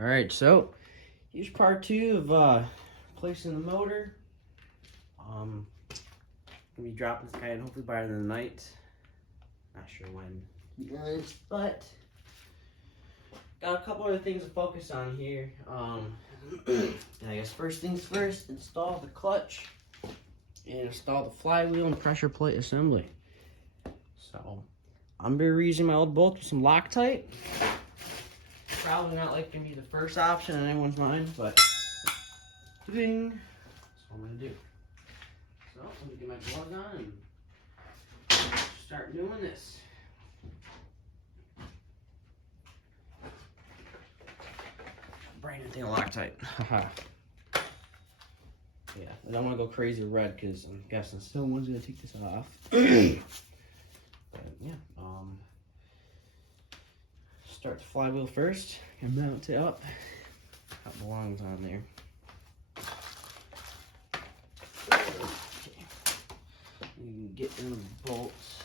Alright, so here's part 2 of placing the motor. I'm gonna be dropping this guy in hopefully by the night. Not sure when, to be honest, but got a couple other things to focus on here. I guess first things first, install the clutch and install the flywheel and pressure plate assembly. So I'm gonna be reusing my old bolts with some Loctite. Probably not like gonna be the first option in anyone's mind, but that's what I'm gonna do. So let me get my gloves on and start doing this. Brand new thing of Loctite. Yeah, I don't want to go crazy red because I'm guessing someone's gonna take this off. But yeah, start the flywheel first and mount it up. That belongs on there. Okay. You can get in the bolts.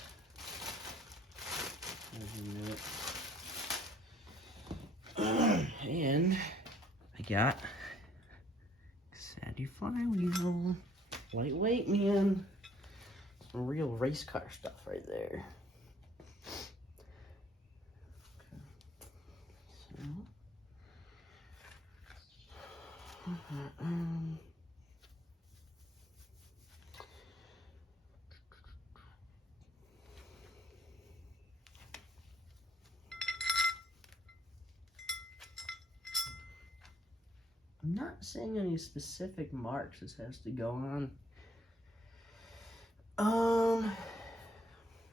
And I got Sandy flywheel. Lightweight, man. Some real race car stuff right there. I'm not saying any specific marks this has to go on.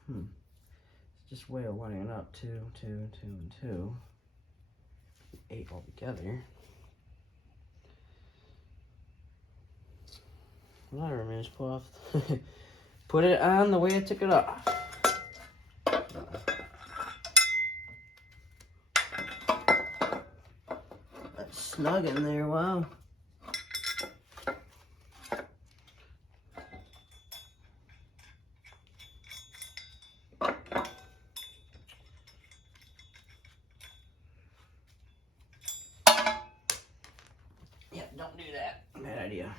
It's just a way of lining up 2, 2, 2, and 2. 8 altogether. Whatever, man, just pull off. Put it on the way I took it off. That's snug in there, wow. Yep, don't do that. Bad idea.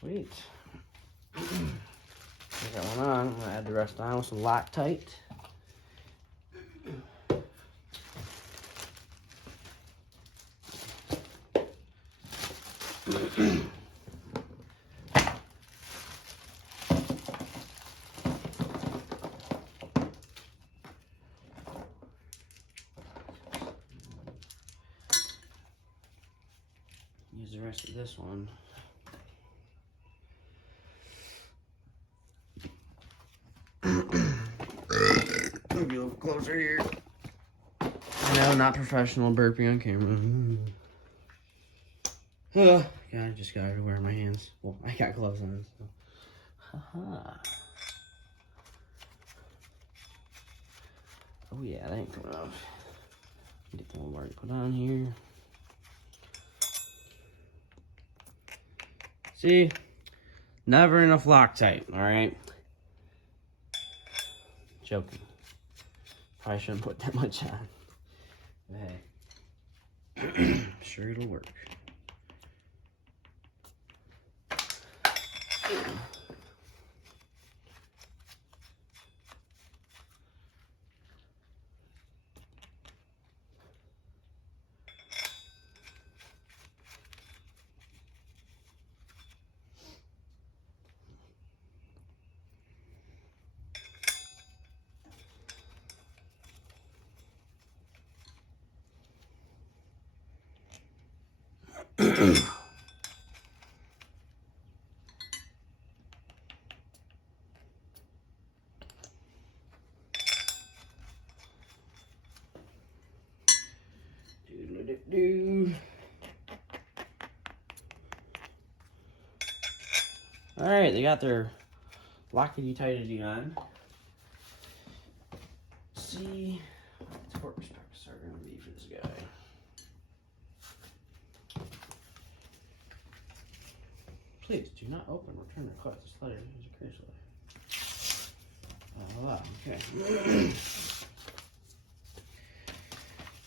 Sweet. I got one on. I'm gonna add the rest on with some Loctite. Use the rest of this one. Maybe a little closer here. I know, not professional burping on camera. God, I just got everywhere in my hands. Well, I got gloves on, so. Haha. Oh yeah, that ain't coming off. Get the one more to put on here. See? Never enough Loctite, alright? Joking. Probably shouldn't put that much on. But hey. I'm sure it'll work. Alright, they got their lockety-tighty on. Let's see what the torque specs are going to be for this guy. Please do not open. Return the clutch. This letter is a crazy letter. Wow. Okay.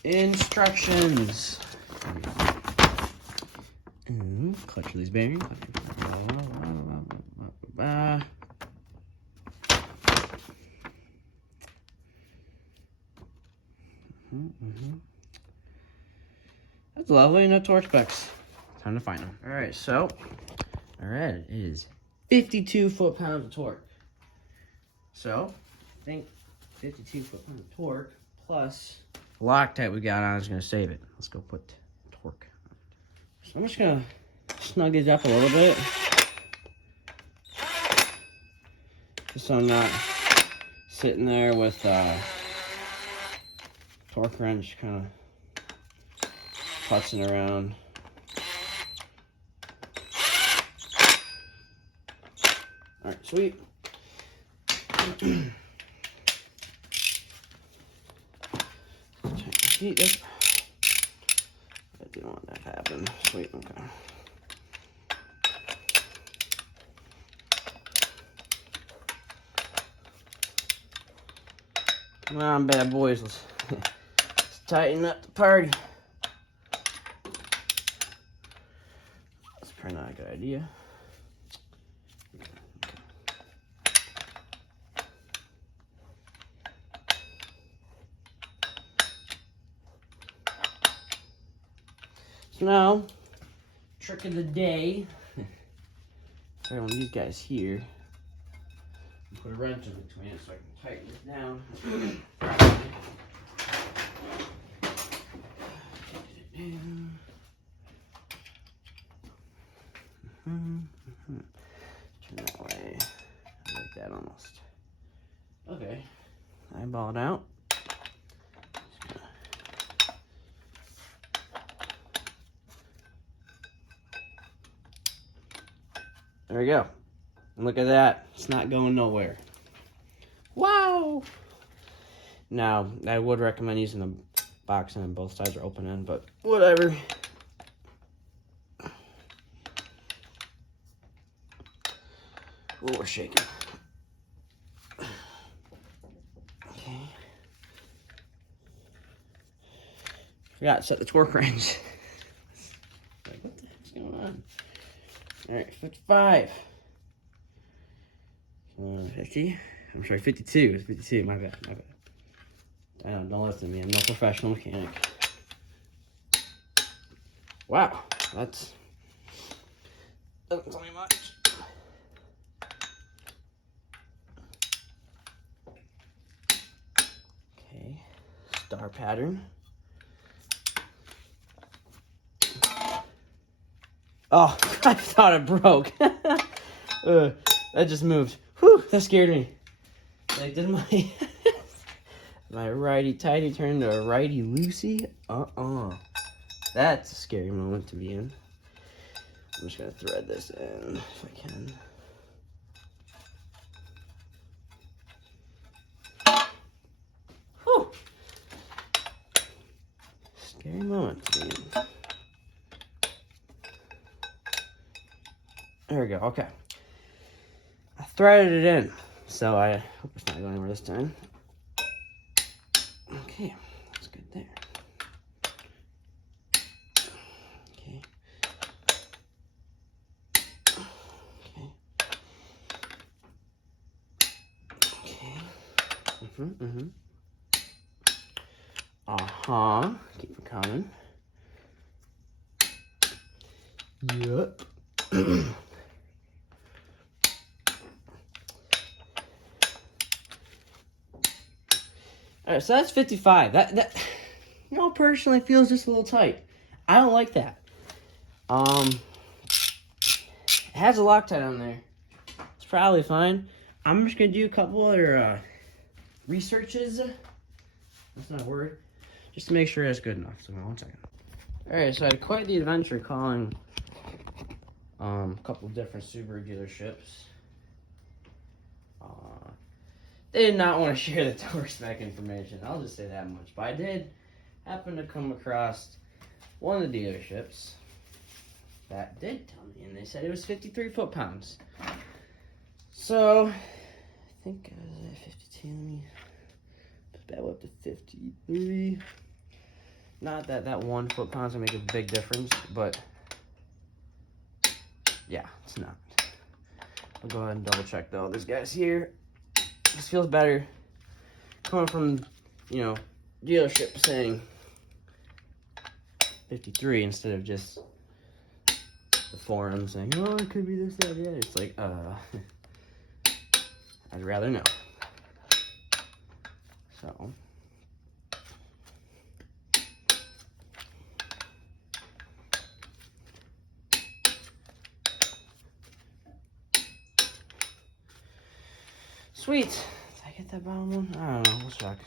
Instructions. Clutch release bearing. That's lovely. No torque specs. Time to find them. All right, so it is 52 foot-pounds of torque. So I think 52 foot-pounds of torque plus Loctite we got on is going to save it. Let's go put torque. So I'm just going to snug these up a little bit, just so I'm not sitting there with torque wrench kind of putzing around. All right, sweet. I didn't want that to happen. Sweet, okay. Come on, bad boys. Let's tighten up the party. That's probably not a good idea. So now, trick of the day. I want these guys here. Put a wrench in between it so I can tighten this down. Turn that way. I like that almost. Okay. Eyeball it out. There we go. And look at that. It's not going nowhere. Wow! Now, I would recommend using the box end. Both sides are open end, but whatever. Oh, we're shaking. Okay. Forgot to set the torque wrench. Like, what the heck's going on? Alright, 55. 50. I'm sorry, 52. It's 52. My bad. Don't listen to me. I'm no professional mechanic. Wow, doesn't tell me much. Okay, star pattern. Oh, I thought it broke. That just moved. Whew, that scared me. Like, did my righty-tighty turn to a righty-loosey? That's a scary moment to be in. I'm just going to thread this in if I can. Whew. Scary moment to be in. There we go, okay. I threaded it in, so I hope it's not going anywhere this time. Okay, that's good there. Okay. Okay. Keep it coming. Yep. All right, so that's 55. That personally feels just a little tight. I don't like that. It has a Loctite on there. It's probably fine. I'm just gonna do a couple other researches. That's not a word. Just to make sure it's good enough. So, 1 second. All right, so I had quite the adventure calling a couple of different Subaru dealerships. They did not want to share the torque spec information. I'll just say that much. But I did happen to come across one of the dealerships that did tell me, and they said it was 53 foot-pounds. So, I think I was at 52. Let me put that up to 53. Not that that 1 foot-pound's gonna make a big difference, but yeah, it's not. I'll go ahead and double check though. This guy's here. This feels better coming from, you know, dealership saying 53 instead of just the forum saying, oh, it could be this, that, yeah. It's like, I'd rather know. So. Sweet. Did I get that bottom one? I don't know. We'll check.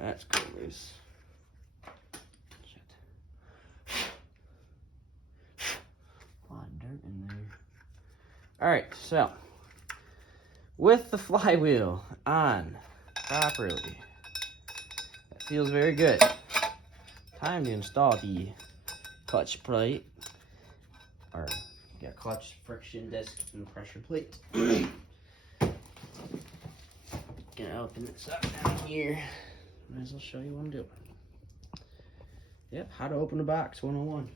That's cool loose. Shit. A lot of dirt in there. Alright, so with the flywheel on properly, that feels very good. Time to install the clutch plate, or yeah, clutch, friction disc, and pressure plate. Gonna open this up down here. Might as well show you what I'm doing. Yep, how to open a box 101.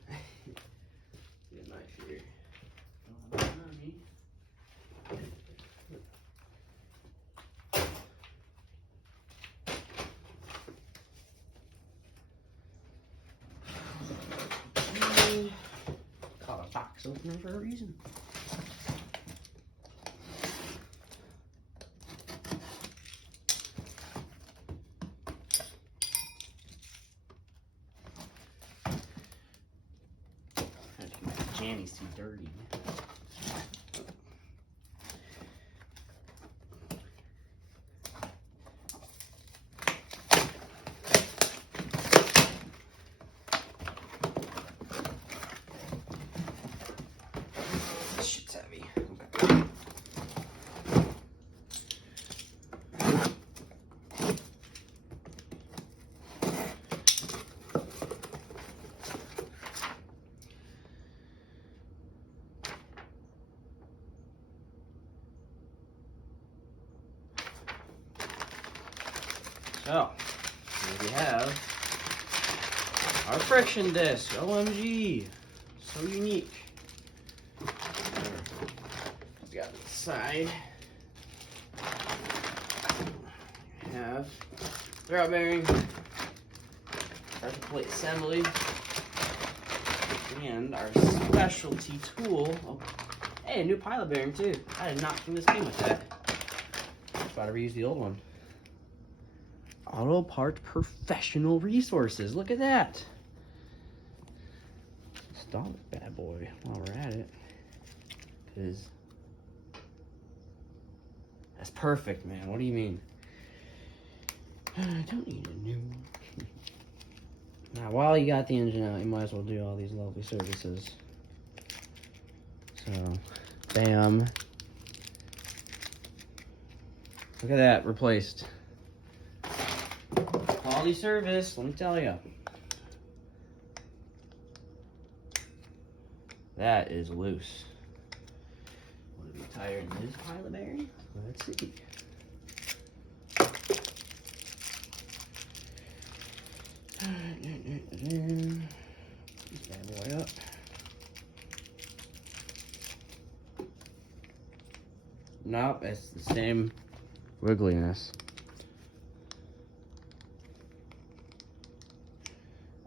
Get a knife here. Call a box opener for a reason. Jammies too dirty. This shit's heavy. Okay. So, here we have our friction disc. OMG, so unique. We got the side. We have throw bearing, pressure plate assembly, and our specialty tool. Oh, hey, a new pilot bearing too. I did not think this came with that. Just about to reuse the old one. Auto Part Professional Resources. Look at that. Install this bad boy while we're at it. Because that's perfect, man. What do you mean? I don't need a new one. Now, while you got the engine out, you might as well do all these lovely services. So, bam. Look at that, replaced. Quality service, let me tell you. That is loose. Want to be tighter than this pilot bearing? Let's see. This bad boy up. Nope, it's the same wiggliness.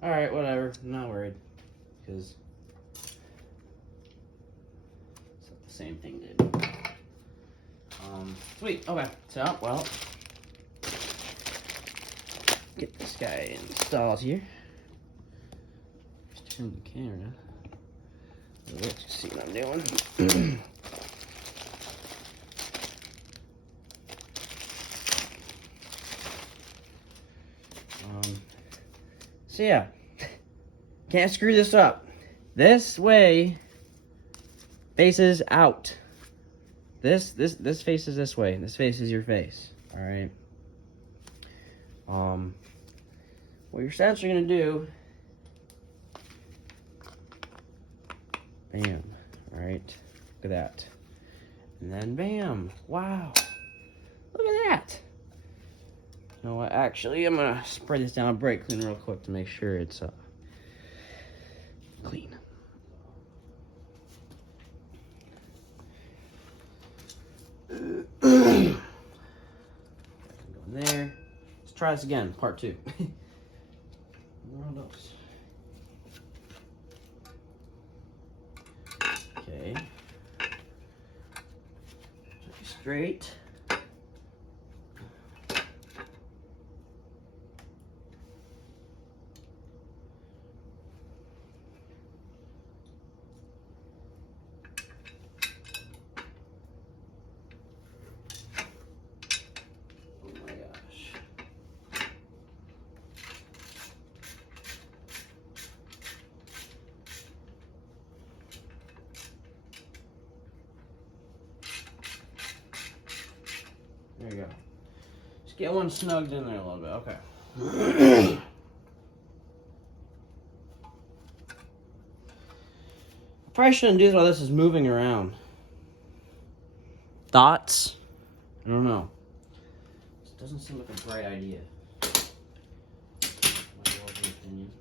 Alright, whatever. I'm not worried. Because it's not the same thing, dude. Sweet. Okay. So, well, get this guy installed here. Just turn the camera. Let's see what I'm doing. So yeah, can't screw this up. This way faces out. This faces this way. This faces your face. All right. what your sensor are gonna do, bam, all right, look at that. And then bam, wow, look at that. You know what, actually, I'm gonna spray this down brake clean real quick to make sure it's clean. Go in there. Let's try this again, part 2. More of those. Okay. Straight. There you go. Just get one snugged in there a little bit. Okay. Probably shouldn't do this while this is moving around. Thoughts? I don't know. This doesn't seem like a bright idea. My opinion.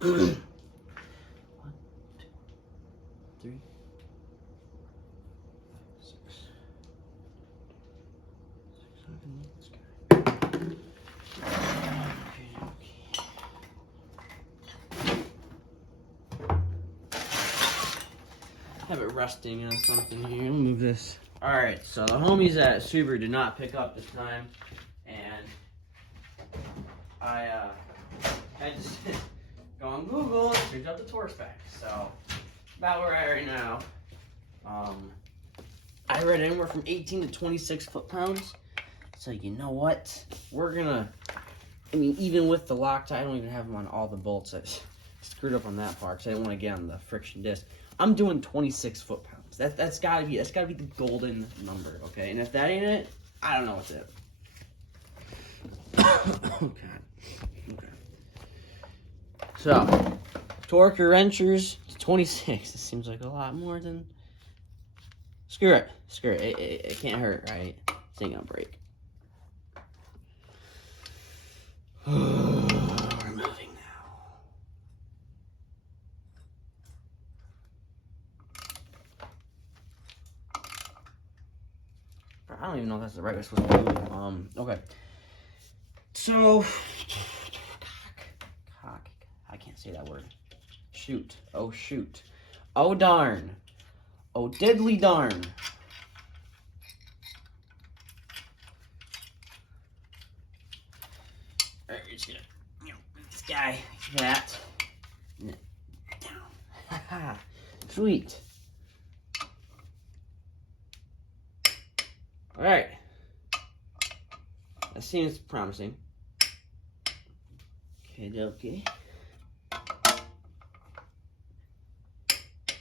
1, 2, 3, 6, 7, 8, have it resting on something here. Let me move this. Alright, so the homies at Subaru did not pick up this time, and I had to go on Google and search up the torque spec. So about where I am right now. I read anywhere from 18 to 26 foot-pounds. So you know what? We're gonna, I mean, even with the Loctite, I don't even have them on all the bolts. I screwed up on that part because I didn't want to get on the friction disc. I'm doing 26 foot-pounds. That's gotta be the golden number, okay? And if that ain't it, I don't know what's it. Okay. So, torque your wrenchers to 26. It seems like a lot more than. Screw it. It can't hurt, right? This ain't gonna break. We're moving now. I don't even know if that's the right way supposed to move. Okay. So, I can't say that word. Shoot. Oh, shoot. Oh, darn. Oh, diddly darn. Alright, we're just gonna, move this guy like that. And then down. Haha. Sweet. Alright. That seems promising. Okay.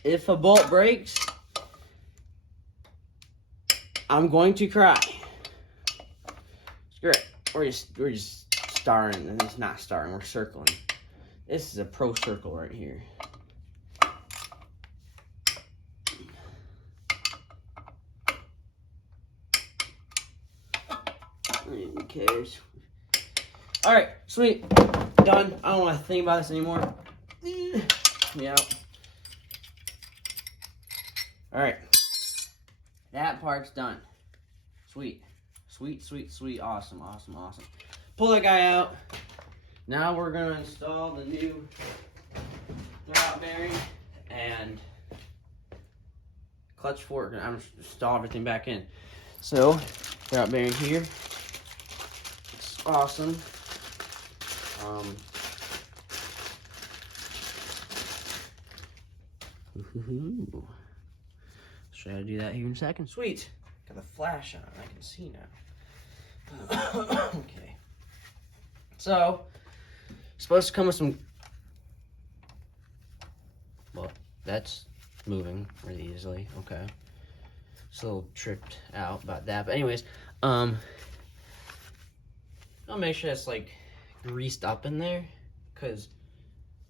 If a bolt breaks, I'm going to cry. Screw it. We're just starring, and it's not starring. We're circling. This is a pro circle right here. Who cares? All right, sweet, done. I don't want to think about this anymore. Yeah. All right, that part's done. Sweet. Awesome. Pull that guy out. Now we're gonna install the new throwout bearing and clutch fork. I'm gonna install everything back in. So, throwout bearing here. It's awesome. Should I do that here in a second? Sweet. Got the flash on. I can see now. Okay. So, supposed to come with some. Well, that's moving really easily. Okay. Just a little tripped out about that. But anyways, I'll make sure it's like greased up in there, because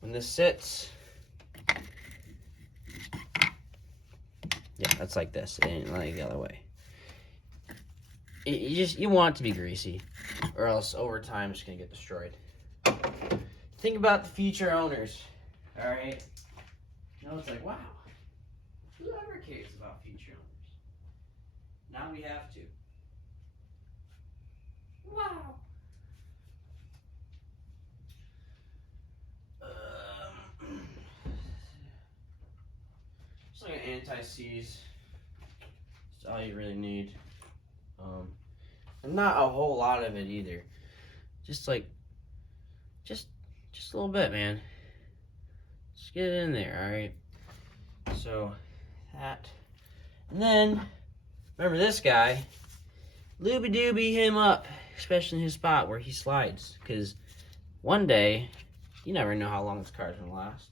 when this sits, yeah, that's like this. It ain't like the other way. You want it to be greasy, or else over time it's gonna get destroyed. Think about the future owners. All right. You know, it's like, wow, who ever cares about future owners? Now we have to. Wow. Just like an anti-seize. That's all you really need. And not a whole lot of it either. Just like, just a little bit, man. Just get it in there, all right? So that, and then remember this guy, looby dooby him up, especially in his spot where he slides, because one day, you never know how long this car's gonna last.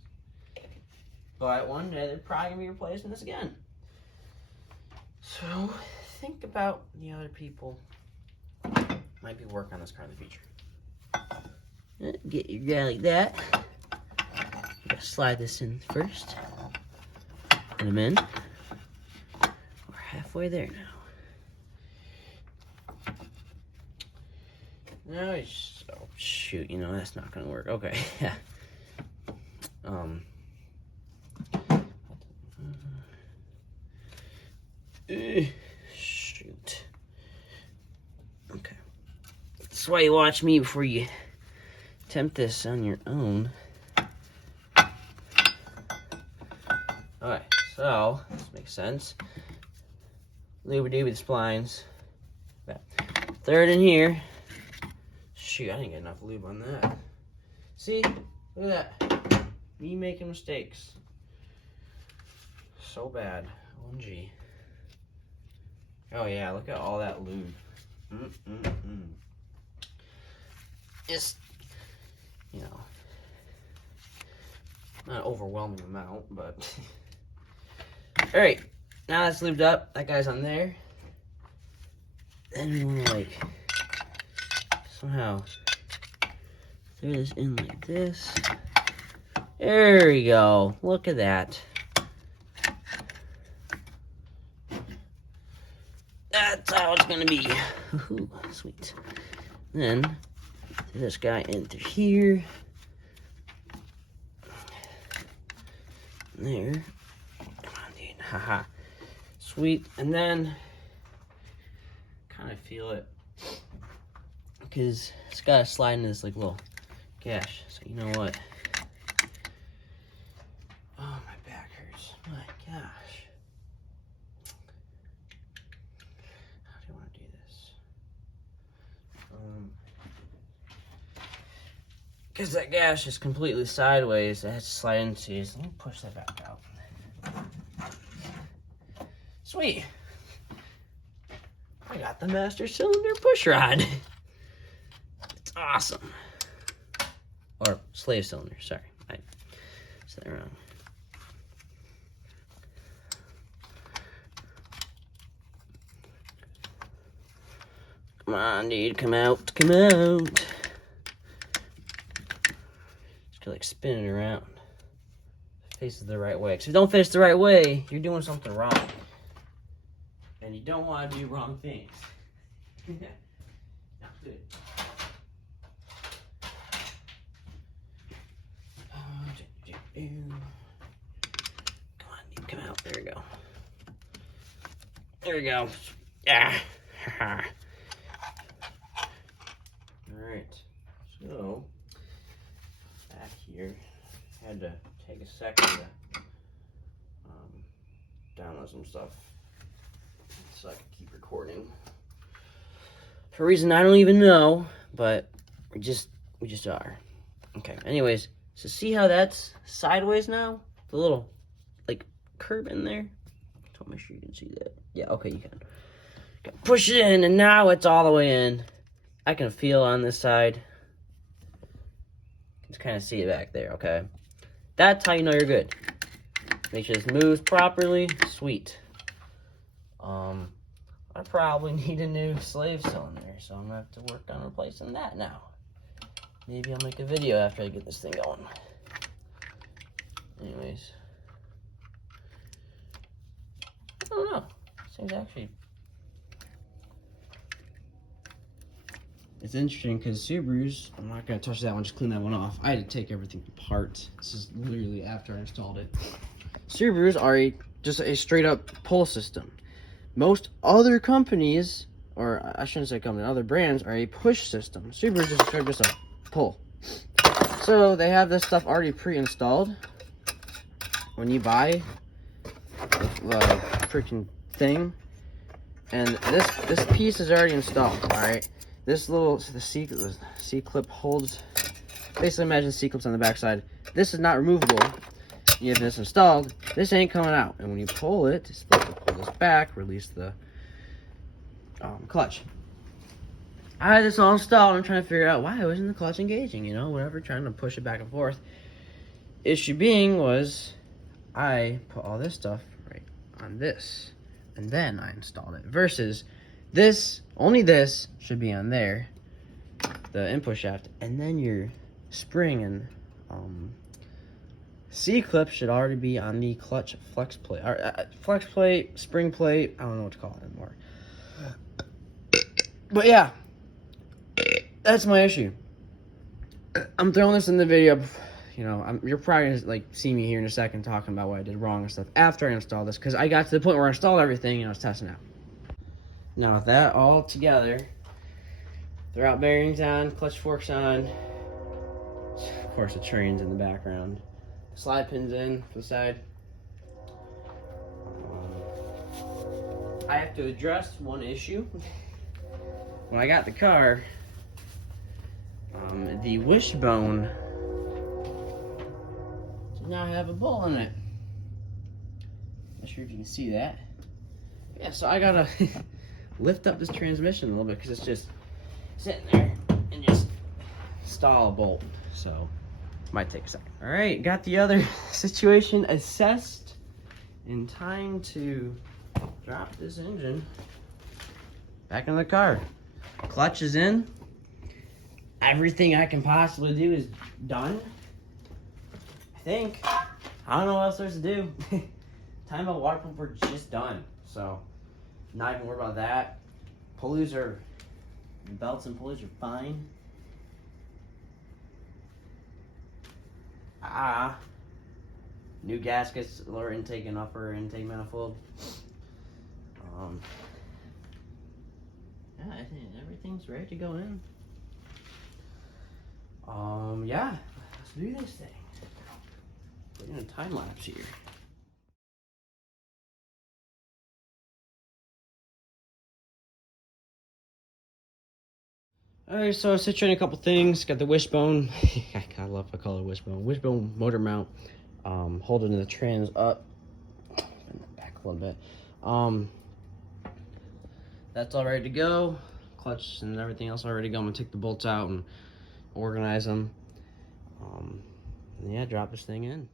But one day they're probably gonna be replacing this again. So think about the other people might be working on this car in the future. Get your guy like that. You gotta slide this in first. Put him in. We're halfway there now. Now he's, oh shoot, you know that's not gonna work. Okay, yeah. Shoot. Okay. That's why you watch me before you attempt this on your own. Alright, so this makes sense. Looby-dooby the splines. Okay. Third in here. Shoot, I didn't get enough lube on that. See? Look at that. Me making mistakes. So bad. OMG. Oh yeah, look at all that lube. Just, you know, not an overwhelming amount, but. Alright, now that's lubed up. That guy's on there. Then we want to, like, somehow throw this in like this. There we go. Look at that. That's how it's gonna be. Ooh, sweet. Then this guy in through here. There. Come on, dude. Haha. Sweet. And then kind of feel it, because it's got to slide into this like little gash. So you know what? Oh, my back hurts. My gosh. How do you want to do this? Because that gash is completely sideways, it has to slide into. So let me push that back out. Sweet. I got the master cylinder push rod. It's awesome. Or slave cylinder, sorry. I said that wrong. Come on, dude, come out, come out. Just like spin it around. Face it the right way. Because if you don't face the right way, you're doing something wrong. And you don't want to do wrong things. Not good. Come on, dude, come out. There we go. There we go. Ah. Alright. So, back here, I had to take a second to download some stuff so I can keep recording. For a reason I don't even know, but we just are. Okay, anyways, so see how that's sideways now? The little, like, curve in there? So make sure you can see that. Yeah, okay, you can. Okay, push it in, and now it's all the way in. I can feel on this side. You can kind of see it back there, okay? That's how you know you're good. Make sure this moves properly. Sweet. I I probably need a new slave cylinder, so I'm gonna have to work on replacing that now. Maybe I'll make a video after I get this thing going. Anyways, I don't know. This thing's actually, it's interesting because Subarus, I'm not gonna touch that one, just clean that one off. I had to take everything apart. This is literally after I installed it. Subarus are just a straight up pull system. Most other companies, or I shouldn't say company, other brands are a push system. Subaru is just a pull. So they have this stuff already pre-installed when you buy the freaking thing, and this piece is already installed. All right, this little the C clip holds. Basically, imagine C clips on the backside. This is not removable. You have this installed. This ain't coming out, and when you pull it, it's supposed to pull this back, release the clutch. I had this all installed. I'm trying to figure out why wasn't the clutch engaging, you know, whatever, trying to push it back and forth. Issue being was I put all this stuff right on this, and then I installed it. Versus this, only this should be on there, the input shaft, and then your spring and C-clip should already be on the clutch flex plate. Flex plate, spring plate, I don't know what to call it anymore. But yeah, that's my issue. I'm throwing this in the video, you know, you're probably gonna like see me here in a second talking about what I did wrong and stuff after I installed this, because I got to the point where I installed everything and I was testing out. Now with that all together, throw out bearings on, clutch forks on, of course the train's in the background, slide pins in for the side. I have to address one issue. When I got the car, the wishbone did not have a bolt in it. Not sure if you can see that. Yeah, so I gotta lift up this transmission a little bit because it's just sitting there and just install a bolt. So might take a second. All right, got the other situation assessed. In time to drop this engine back in the car. Clutch is in. Everything I can possibly do is done. I think. I don't know what else there's to do. Time about water pump, we're just done. So, not even worried about that. Pulleys are, belts and pulleys are fine. New gaskets, lower intake and upper intake manifold. Yeah, I think everything's ready to go in. Yeah, let's do this thing. We're in a time lapse here. Alright, so I was situating a couple things. Got the wishbone. I love I call it wishbone. Wishbone motor mount. Holding the trans up. Back a little bit. That's all ready to go. Clutch and everything else all ready to go. I'm gonna take the bolts out and organize them. And yeah, drop this thing in.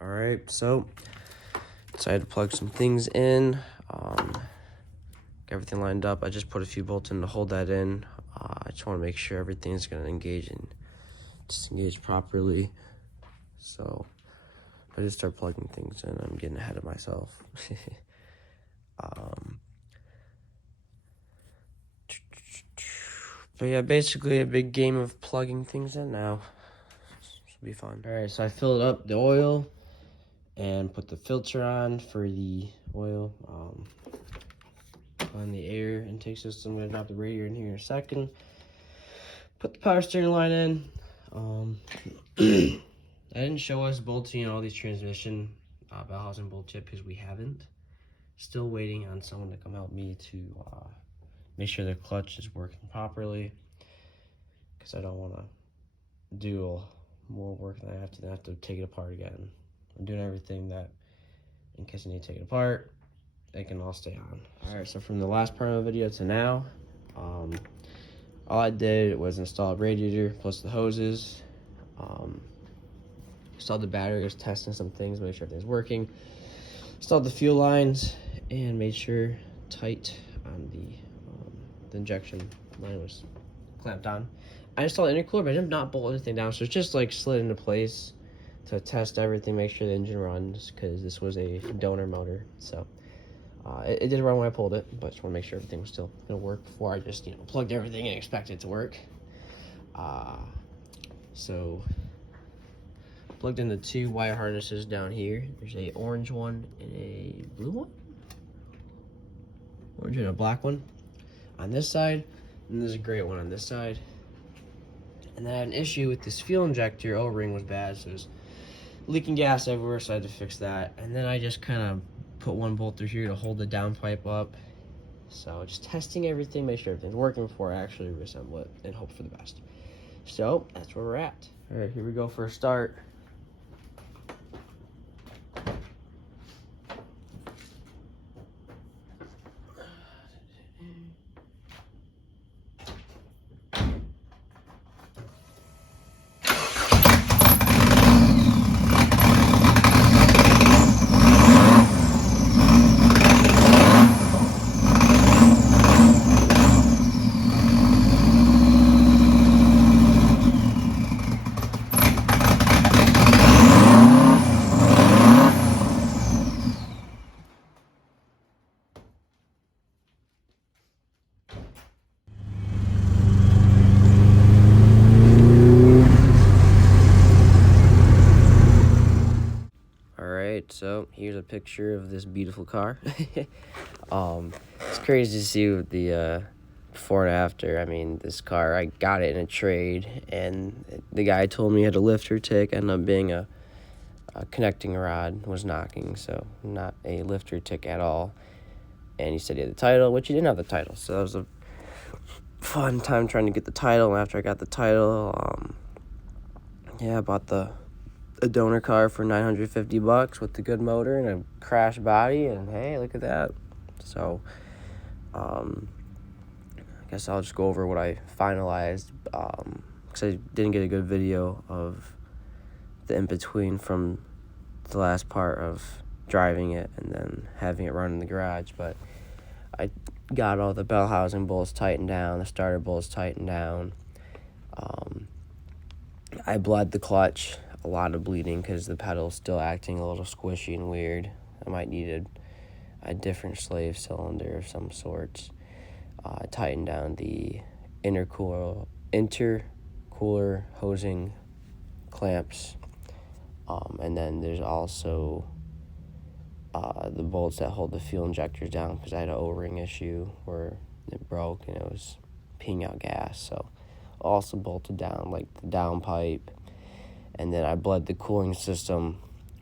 All right, so decided to plug some things in. Got everything lined up. I just put a few bolts in to hold that in. I just want to make sure everything's going to engage and disengage properly. So I just start plugging things in. I'm getting ahead of myself. But yeah, basically a big game of plugging things in now. This will be fun. Alright, so I filled up the oil and put the filter on for the oil. On the air intake system. I'm gonna drop the radiator in here in a second. Put the power steering line in. I didn't show us bolting all these transmission bell housing bolt yet because we haven't. Still waiting on someone to come help me to make sure the clutch is working properly, because I don't want to do more work than I have to. Then I have to take it apart again. I'm doing everything that, in case I need to take it apart, it can all stay on. Alright, so from the last part of the video to now, all I did was install a radiator plus the hoses, installed the battery, was testing some things, make sure everything's working, installed the fuel lines, and made sure tight on the injection line was clamped on. I installed the intercooler, but I did not bolt anything down, so it's just like slid into place to test everything, make sure the engine runs, because this was a donor motor. So it did run when I pulled it, but just want to make sure everything was still gonna work before I just plugged everything and expected it to work. So plugged in the 2 wire harnesses down here. There's a orange one and a blue one, orange and a black one on this side, and there's a gray one on this side. And then I had an issue with this fuel injector. O-ring was bad, so it was leaking gas everywhere, so I had to fix that. And then I just kind of put one bolt through here to hold the downpipe up. So just testing everything, make sure everything's working before I actually reassemble it and hope for the best. So that's where we're at. All right, here we go for a start. So here's a picture of this beautiful car. It's crazy to see the before and after. I mean, this car, I got it in a trade, and the guy told me he had a lifter tick. Ended up being a connecting rod was knocking, so not a lifter tick at all. And he said he had the title, which he didn't have the title. So that was a fun time trying to get the title. And after I got the title, yeah, I bought a donor car for $950 with the good motor and a crash body, and hey, look at that. So I guess I'll just go over what I finalized, because I didn't get a good video of the in-between from the last part of driving it and then having it run in the garage. But I got all the bell housing bolts tightened down, the starter bolts tightened down. I bled the clutch. A lot of bleeding because the pedal's still acting a little squishy and weird. I might need a different slave cylinder of some sorts. Tighten down the intercooler hosing clamps. And then there's also the bolts that hold the fuel injectors down, because I had an O-ring issue where it broke and it was peeing out gas. So also bolted down like the downpipe. And then I bled the cooling system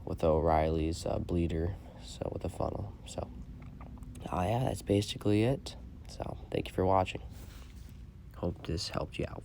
with O'Reilly's bleeder, so with a funnel. So, yeah, that's basically it. So, thank you for watching. Hope this helped you out.